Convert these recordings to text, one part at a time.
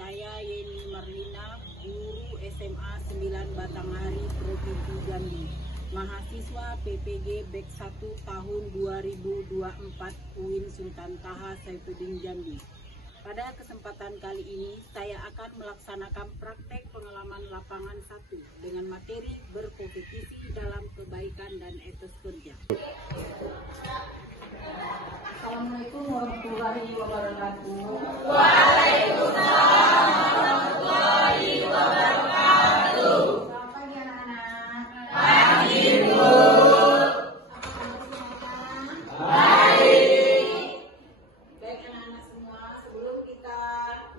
Saya Yeni Marlina, guru SMA 9 Batanghari, Provinsi Jambi. Mahasiswa PPG Bek 1 tahun 2024 UIN Sultan Taha Saifuddin Jambi. Pada kesempatan kali ini, saya akan melaksanakan praktek pengalaman lapangan 1 dengan materi berkompetisi dalam kebaikan dan etos kerja. Assalamualaikum warahmatullahi wabarakatuh. Waalaikumsalam warahmatullahi wabarakatuh. Selamat pagi anak-anak. Pagi Bu. Baik. Baik anak-anak semua, sebelum kita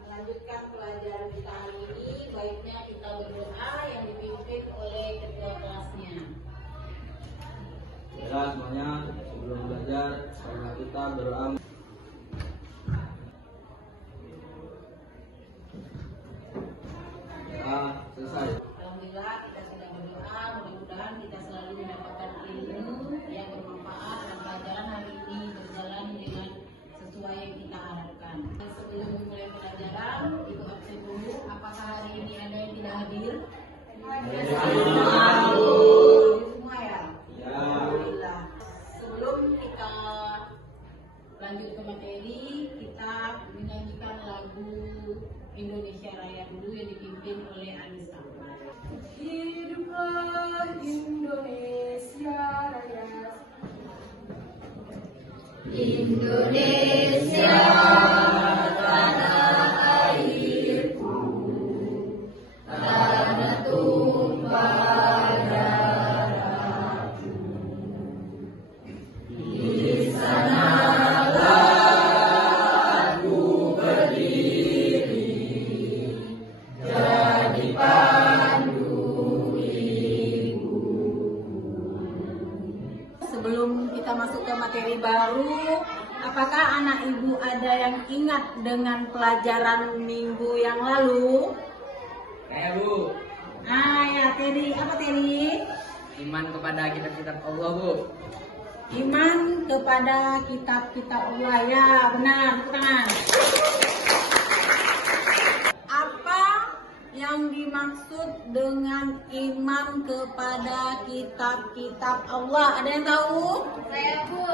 melanjutkan pelajaran kita hari ini, baiknya kita berdoa yang dipimpin oleh ketua kelasnya. Ya semuanya, sebelum belajar, semoga kita berdoa. Selesai. Alhamdulillah kita sudah berdoa, mudah-mudahan kita selalu mendapatkan ilmu yang bermanfaat dan pelajaran hari ini berjalan dengan sesuai yang kita harapkan. Sebelum mulai pelajaran, Ibu absen dulu. Apakah hari ini ada yang tidak hadir? Semua ya? Alhamdulillah. Sebelum kita lanjut ke materi, kita menyanyikan lagu Indonesia Raya dulu yang dipimpin oleh Anissa. Hiduplah Indonesia Raya. Indonesia tanah airku, tanah tumpah darahku. Di sanalah aku berdiri, jadi pandu ibu. Sebelum kita masuk ke materi baru, apakah anak ibu ada yang ingat dengan pelajaran minggu yang lalu? Bu. Nah ya Teri, apa Teri? Iman kepada kitab-kitab Allah, Bu. Iman kepada kitab-kitab Allah, ya benar, tepuk tangan. Apa yang dimaksud dengan iman kepada kitab-kitab Allah? Ada yang tahu? Saya Bu.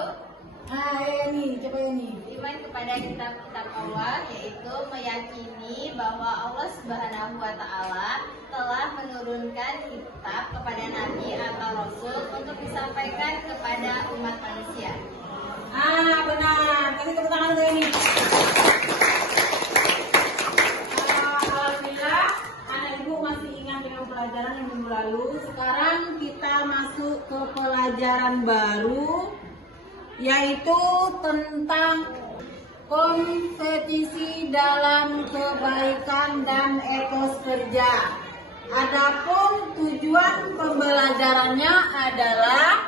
Ini, coba ini. Iman kepada kitab-kitab Allah yaitu meyakini bahwa Allah Subhanahu wa Ta'ala telah menurunkan kitab kepada Nabi atau Rasul untuk disampaikan kepada umat manusia. Benar. Kasih tepuk tangan untuk ini. Alhamdulillah, anak ibu masih ingat dengan pelajaran yang minggu lalu. Sekarang kita masuk ke pelajaran baru, yaitu tentang kompetisi dalam kebaikan dan etos kerja. Adapun tujuan pembelajarannya adalah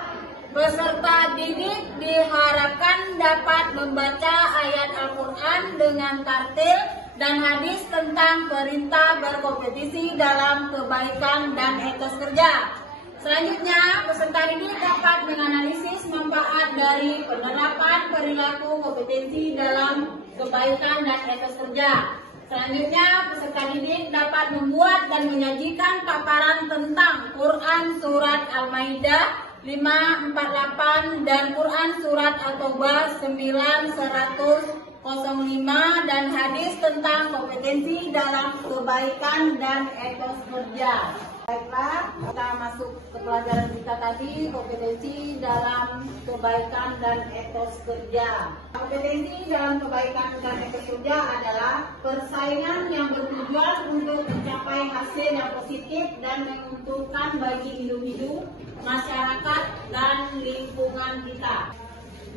peserta didik diharapkan dapat membaca ayat Al-Quran dengan tartil dan hadis tentang perintah berkompetisi dalam kebaikan dan etos kerja. Selanjutnya, peserta didik dapat menganalisis manfaat dari penerapan perilaku kompetensi dalam kebaikan dan etos kerja. Selanjutnya, peserta didik dapat membuat dan menyajikan paparan tentang Quran Surat Al-Maidah 548 dan Quran Surat At-Taubah 9105 dan hadis tentang kompetensi dalam kebaikan dan etos kerja. Baiklah, kita masuk ke pelajaran kita tadi, kompetensi dalam kebaikan dan etos kerja. Kompetensi dalam kebaikan dan etos kerja adalah persaingan yang bertujuan untuk mencapai hasil yang positif dan menguntungkan bagi individu, masyarakat, dan lingkungan kita.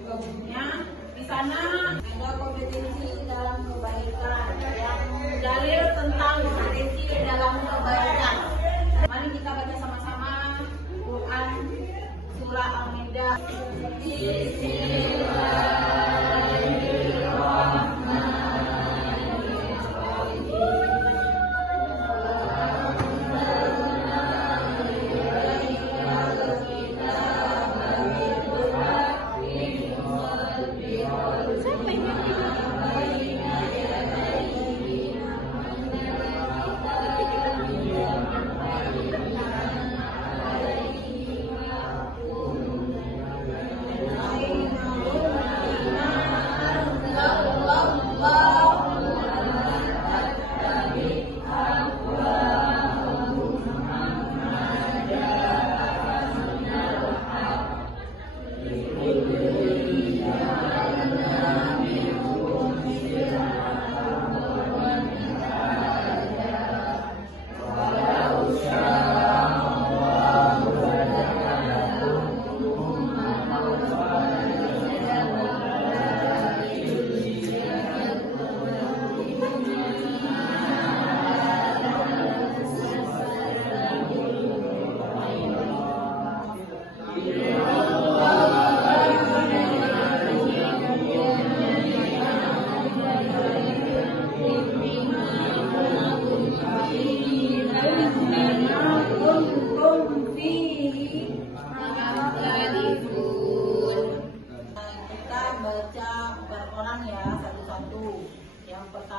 Kemudian, di sana ada kompetensi dalam kebaikan yang dalil tentang kompetensi dalam kebaikan. Mari kita baca sama-sama Quran Surah Al-Maidah.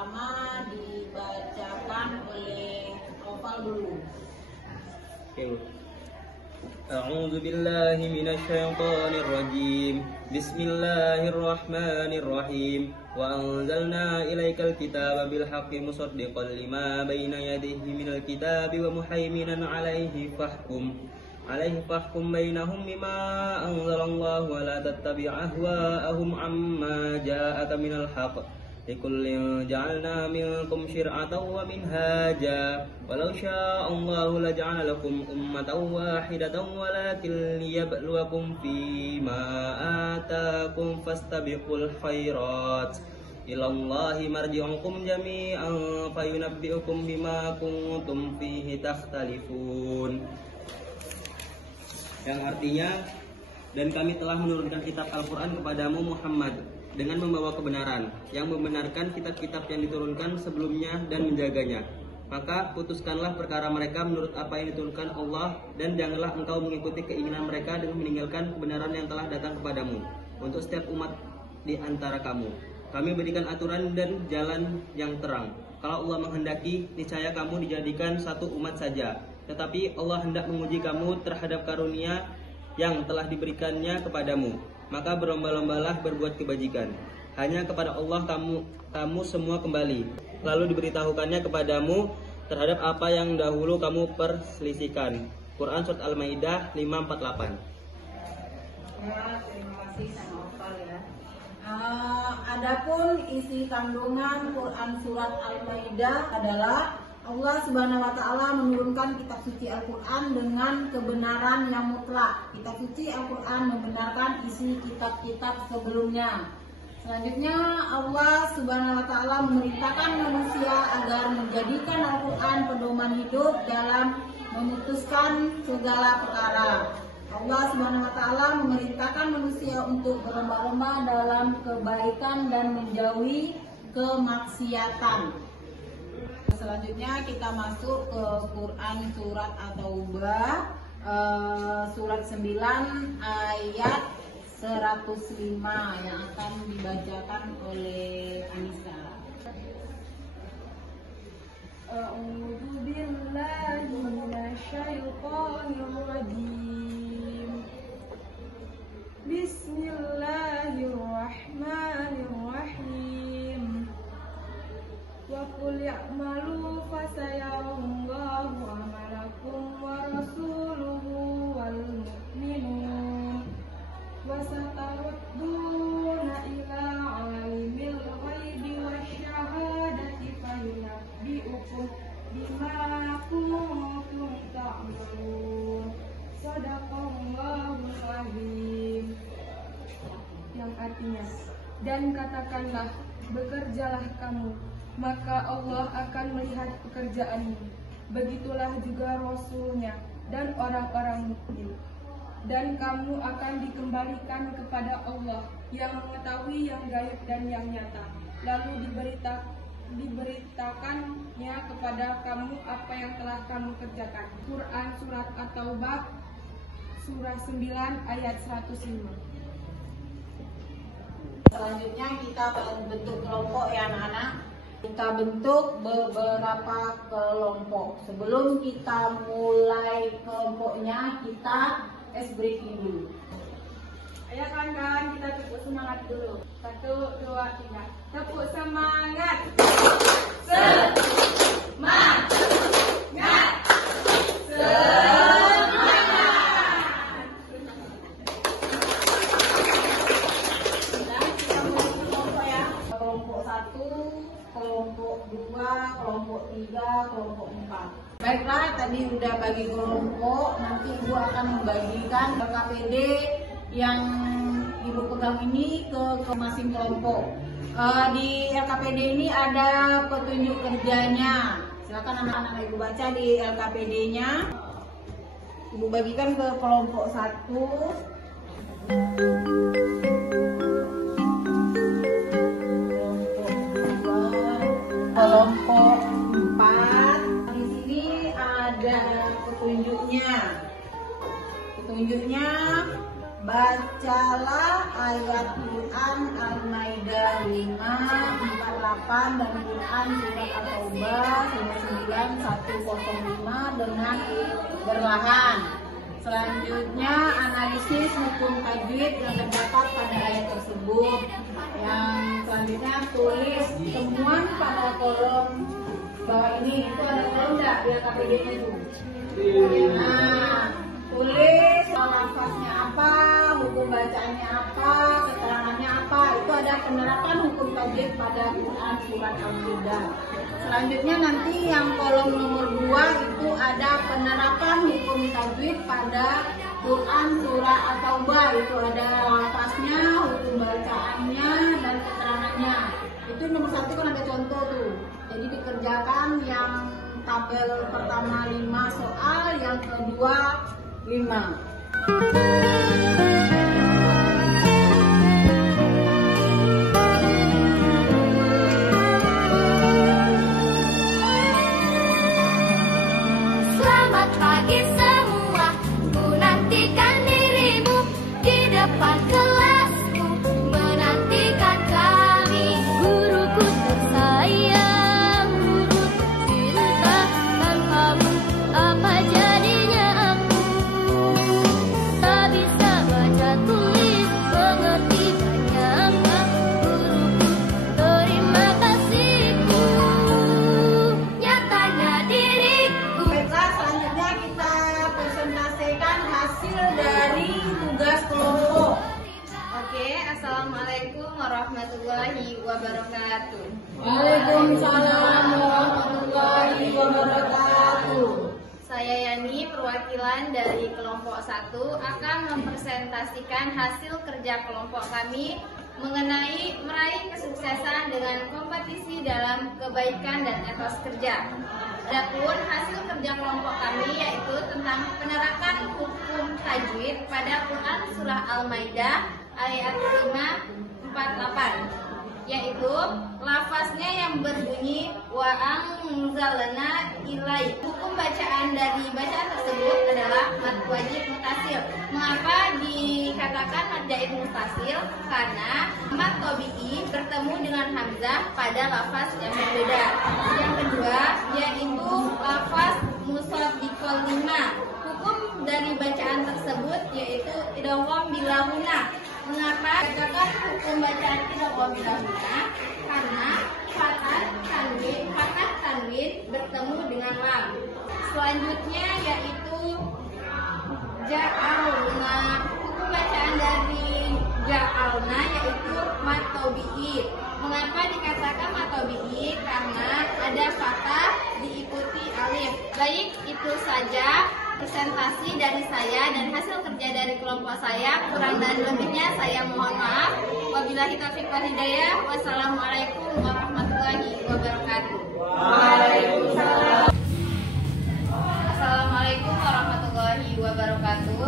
pertama dibacakan oleh Opal dulu. أعوذ بالله من الشيطان الرجيم بسم الله الرحمن الرحيم وأنزلنا إليك الكتاب بالحق مصدقا لما بين يديه من الكتاب ومهيمنا عليه فاحكم بينهم بما أنزل الله ولا تتبع أهواءهم عما جاءك من الحق لكل جعلنا منكم شرعة ومنهاجا ولو شاء الله لجعل لكم أمة واحدة ولكن ليبلوكم فيما آتاكم فاستبقوا الخيرات إلى الله مرجعكم جميعا فينبئكم بما كنتم فيه تختلفون. Yang artinya, dan kami telah menurunkan kitab Al-Quran kepadamu Muhammad dengan membawa kebenaran, yang membenarkan kitab-kitab yang diturunkan sebelumnya dan menjaganya. Maka putuskanlah perkara mereka menurut apa yang diturunkan Allah, dan janganlah engkau mengikuti keinginan mereka dengan meninggalkan kebenaran yang telah datang kepadamu untuk setiap umat di antara kamu. Kami berikan aturan dan jalan yang terang. Kalau Allah menghendaki, niscaya kamu dijadikan satu umat saja. Tetapi Allah hendak menguji kamu terhadap karunia yang telah diberikannya kepadamu. Maka berlomba-lombalah berbuat kebajikan. Hanya kepada Allah kamu semua kembali. Lalu diberitahukannya kepadamu terhadap apa yang dahulu kamu perselisihkan. Quran Surat Al-Maidah 548. Ya, terima kasih sama Opal ya. Adapun isi kandungan Quran Surat Al-Maidah adalah Allah Subhanahu wa Ta'ala menurunkan kitab suci Al-Quran dengan kebenaran yang mutlak. Kitab suci Al-Quran membenarkan isi kitab-kitab sebelumnya. Selanjutnya Allah Subhanahu wa Ta'ala memerintahkan manusia agar menjadikan Al-Quran pedoman hidup dalam memutuskan segala perkara. Allah Subhanahu wa Ta'ala memerintahkan manusia untuk berlomba-lomba dalam kebaikan dan menjauhi kemaksiatan. Selanjutnya kita masuk ke Quran Surat At-Taubah Surat 9 ayat 105 yang akan dibacakan oleh Anissa. A'udzu billahi minasyaitonir rajim. Bismillahirrahmanirrahim. Wa qul ya'malu fasayarallahu amalakum wa rasuluhu wal mu'minun wa sataradduna ila alimil ghaibi wasyahadati fayunabbi'ukum bima kuntum ta'malun. Shadaqallahul azim. Yang artinya, dan katakanlah, bekerjalah kamu, maka Allah akan melihat pekerjaanmu. Begitulah juga Rasulnya dan orang-orang mukmin. Dan kamu akan dikembalikan kepada Allah yang mengetahui yang gaib dan yang nyata. Lalu diberitakannya kepada kamu apa yang telah kamu kerjakan. Quran Surat At-Taubah Surah 9 ayat 105. Selanjutnya kita bentuk kelompok ya anak-anak. Kita bentuk beberapa kelompok. Sebelum kita mulai kelompoknya, kita breaking dulu. Ayo kawan-kawan, kita tepuk semangat dulu. 1, 2, 3. Tepuk semangat. Semangat. Kelompok 2, kelompok 3, kelompok 4. Baiklah, tadi udah bagi kelompok, nanti Ibu akan membagikan KPD yang Ibu pegang ini ke masing kelompok. Di LKPD ini ada petunjuk kerjanya. Silakan anak-anak Ibu baca di LKPD-nya. Ibu bagikan ke kelompok 1. Kelompok 4, di sini ada petunjuknya. Petunjuknya, bacalah ayat Quran Al-Maidah 548 8 dan Quran surat At-Taubah 9105 dengan berlahan. Selanjutnya analisis hukum tajwid yang terdapat pada ayat tersebut. Yang selanjutnya tulis temuan pada kolom bawah ini. Itu ada kolom enggak di KPD-nya itu? Nah, tulis lafaznya apa, hukum bacaannya apa, keterangannya apa. Itu ada penerapan hukum tajwid pada Quran surat Al-Maidah. Selanjutnya nanti yang kolom nomor 2 itu ada penerapan hukum tajwid pada Quran surah At-Taubah. Itu ada lafaznya, hukum bacaannya, dan keterangannya. Itu nomor 1 kan ada contoh tuh. Jadi dikerjakan yang tabel pertama 5 soal, yang kedua 5. Selamat pagi semua, ku nantikan dirimu di depan kelasku, menantikan kami. Guruku tersayang, guru cinta, tanpamu apa jadinya aku? Tak bisa baca tulis, mengerti banyak, guruku terima kasihku. Nyatanya diriku. Baiklah, selanjutnya kita presentasikan hasil dari tugas kelompok. Oke, assalamualaikum warahmatullahi wabarakatuh. Waalaikumsalam warahmatullahi wabarakatuh. Saya Yani, perwakilan dari kelompok 1 akan mempresentasikan hasil kerja kelompok kami mengenai meraih kesuksesan dengan kompetisi dalam kebaikan dan etos kerja. Adapun hasil kerja kelompok kami yaitu tentang penerapan hukum tajwid pada Quran surah Al-Maidah ayat 548, yaitu lafaznya yang berbunyi wa anzalna ilai. Hukum bacaan dari bacaan tersebut adalah mad wajib mutasil. Mengapa dikatakan mad jaid mutasil? Karena mad tabi'i bertemu dengan hamzah pada lafaz yang berbeda. Yang kedua yaitu lafaz musaddiqal lima. Hukum dari bacaan tersebut yaitu idgham bila huna. Mengapa dikatakan hukum bacaan idgham bila huna? Karena fathah tanwin bertemu dengan lam. Selanjutnya yaitu ja'alna. Hukum bacaan dari ja'alna yaitu mad tabi'i. Mengapa dikatakan mad tabi'i? Karena ada fathah diikuti alif. Baik, itu saja presentasi dari saya dan hasil kerja dari kelompok saya. Kurang dan lebihnya saya mohon maaf. Wabillahi taufiq wal hidayah. Wassalamualaikum warahmatullahi wabarakatuh. Waalaikumsalam. Assalamualaikum warahmatullahi wabarakatuh.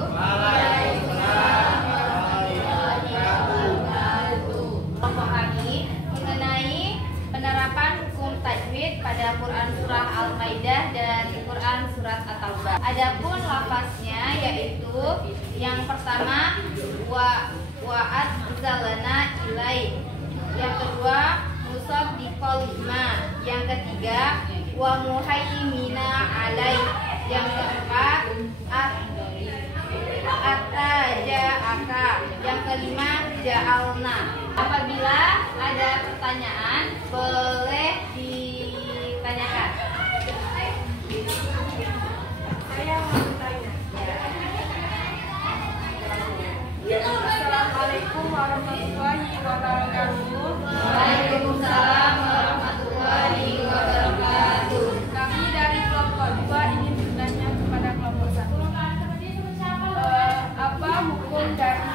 Kelompok kami mengenai penerapan hukum tajwid pada Quran surah Al-Maidah dan Quran surat At-Taubah. Adapun lafaznya yaitu yang pertama wa'ad zalana ilai, yang kedua musaddiqal lima, yang ketiga wa muhaimina alai, yang keempat ataja'aka, yang kelima ja'alna. Apabila ada pertanyaan boleh ditanyakan. Saya mau bertanya. Assalamualaikum warahmatullahi wabarakatuh. Waalaikumsalam warahmatullahi wabarakatuh. Kami dari kelompok 2 ingin bertanya kepada kelompok 1. Apa hukum dari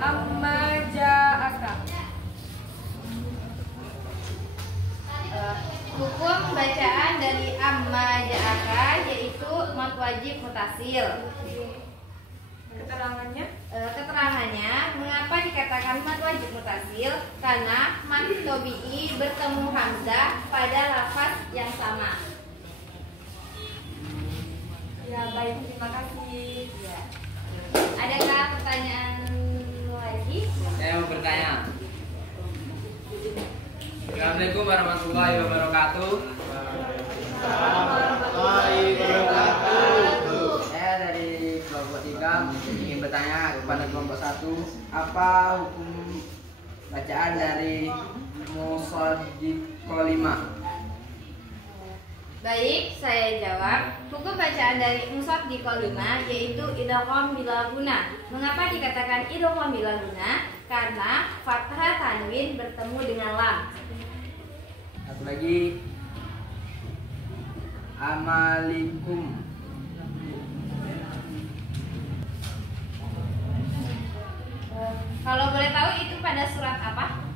amma ja'aka? Hukum bacaan dari amma ja'aka yaitu mad wajib mutasil. Keterangannya? Keterangannya, mengapa dikatakan mad wajib mutasil? Karena mad tabi'i bertemu hamzah pada lafaz yang sama. Ya baik, terima kasih. Ya. Adakah pertanyaan lagi? Saya mau bertanya. Karena Assalamualaikum warahmatullahi wabarakatuh. Saya dari kelompok 3 ingin bertanya kepada kelompok 1, apa hukum bacaan dari Musaddiqoh 5? Baik, saya jawab. Hukum bacaan dari Musaddiqoh 5 yaitu idgham bila guna. Mengapa dikatakan idgham bila guna? Karena fathah tanwin bertemu dengan lam. Satu lagi, amalikum. Kalau boleh tahu itu pada surat apa?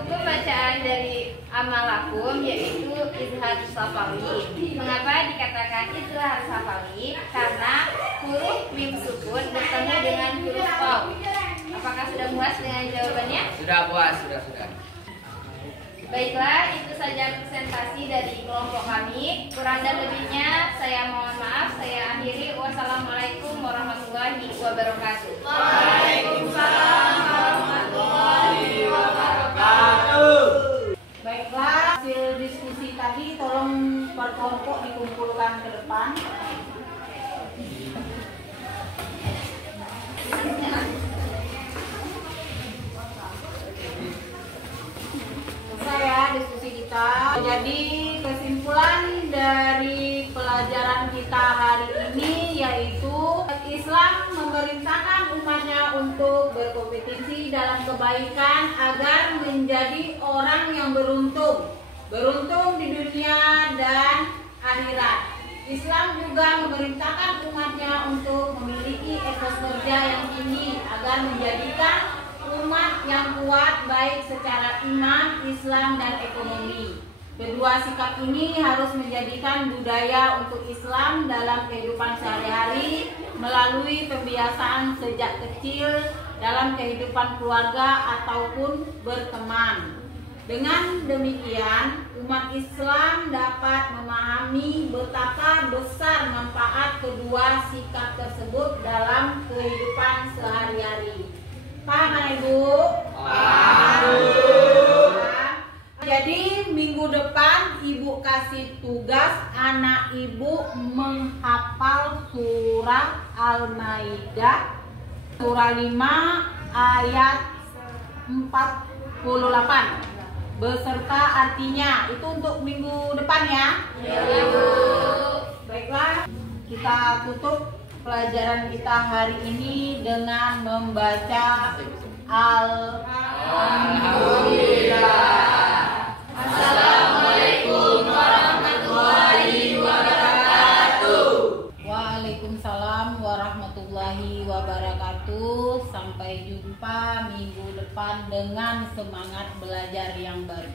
Hukum bacaan dari amalakum yaitu izhar safawi. Mengapa dikatakan izhar safawi? Karena huruf mim sukun bertemu dengan huruf qaaf. Apakah sudah puas dengan jawabannya? Sudah puas, sudah. Baiklah, itu saja presentasi dari kelompok kami. Kurang dan lebihnya saya mohon maaf. Saya akhiri. Wassalamualaikum warahmatullahi wabarakatuh. Waalaikumsalam warahmatullahi wabarakatuh. Baiklah, hasil diskusi tadi tolong per kelompok dikumpulkan ke depan. Saya diskusi kita. Jadi kesimpulan dari pelajaran kita hari ini yaitu Islam memerintahkan umatnya untuk berkompetisi dalam kebaikan agar menjadi orang yang beruntung di dunia dan akhirat. Islam juga memerintahkan umatnya untuk memiliki etos kerja yang tinggi agar menjadikan umat yang kuat baik secara iman, Islam, dan ekonomi. Kedua sikap ini harus menjadikan budaya untuk Islam dalam kehidupan sehari-hari melalui pembiasaan sejak kecil dalam kehidupan keluarga ataupun berteman. Dengan demikian, umat Islam dapat memahami betapa besar manfaat kedua sikap tersebut dalam kehidupan sehari-hari. Paham Ibu? Paham. Jadi minggu depan Ibu kasih tugas anak Ibu menghafal surah Al-Maidah surah 5 ayat 48 beserta artinya. Itu untuk minggu depan ya. Baiklah, kita tutup pelajaran kita hari ini dengan membaca Alhamdulillah. Assalamualaikum warahmatullahi wabarakatuh. Waalaikumsalam warahmatullahi wabarakatuh. Sampai jumpa minggu depan dengan semangat belajar yang baru.